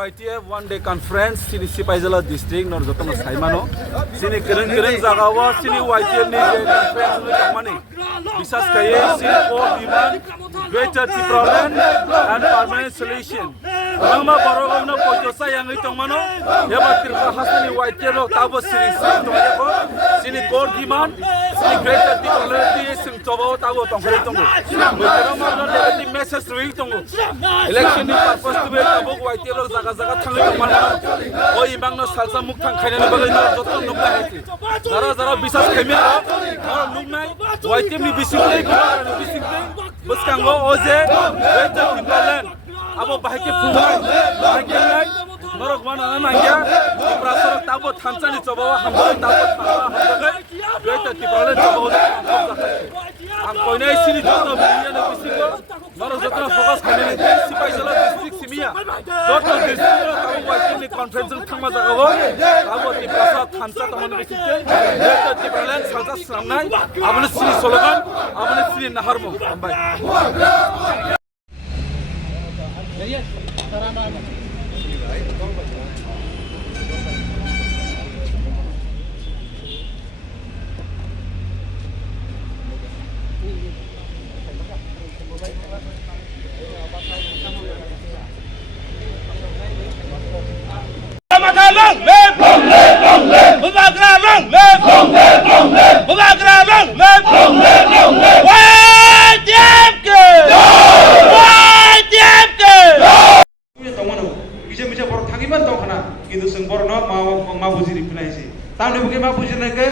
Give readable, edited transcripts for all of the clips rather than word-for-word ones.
YTF one-day conference sini Sipaijala district nor jotono saimano sini keren jagawa sini YTF ni conference no jamani bisas kaye sini for demand greater development and permanent solution bangma borogomno pojosa yang itongmano yabatir bahasani YTF ro tabo sini tongko sini for demand sini greater development sing tobo tabo tongko mutero marno negative message ri tongko election ni purpose to be tabo YTF ro jaga थांनो दंमोन ओ इबांनो salsa मुख थांखायनो बगैनो जतो नुबा हेति जरा बिसास खेमे और नुनाय वाइटेमनि बिसिंलै गुरानो बिसिंलै बसकांगो ओजे वेटा टिमलान आबो बाहायके फुंबाय बाहायकेलाय नरक माना नांगिया प्रासर ताबो थामसानि चबाव हामबो ताबो हामबगै वेटा टिमलान चबाव आं कोइनाय सिनि जतो बियानो बिसिंगो नरक जतो फोकस खायनो सिपाइजला डिस्ट्रिक्ट सिमिया जतो डिस्ट्रिक्ट YTF conference थांमा जागावो आबो तिप्रासा थामसा तमन बिसिते वेटा टिमलान सालसा स्रांनाय आबोनो सिनि स्लोगान आबोनो सिनि नाहारमो हामबाय কিন্তু जों बरनो मा बुजिरि फैनायसै तामने बुगे मा बुजिनायके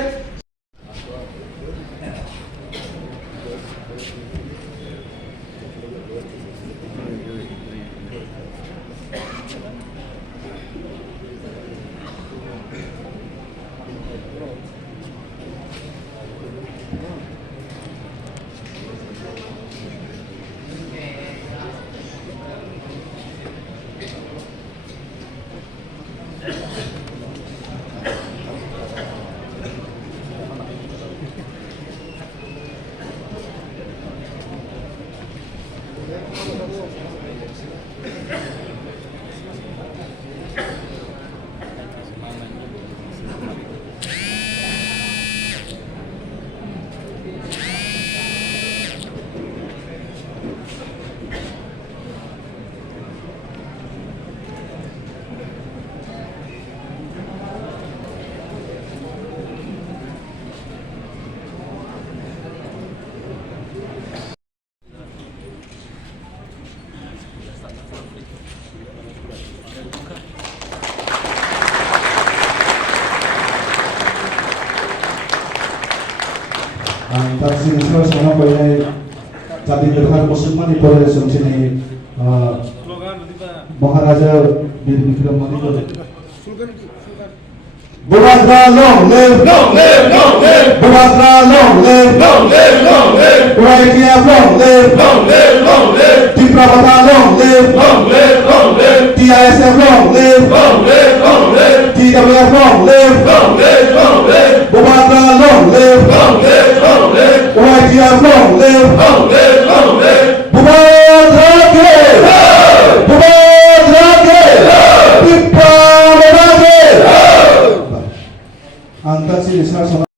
taksi isra sama koinai tadi terhad musulman ipore somsini Maharaja Bir Vikram Manipur Bhavatra long live Bhavatra long live YTF long live Tiprabhata long live TISF long live TWF long live Bhavatra long live YTF long live Bhavatra ke Tiprabhata ke Angkat si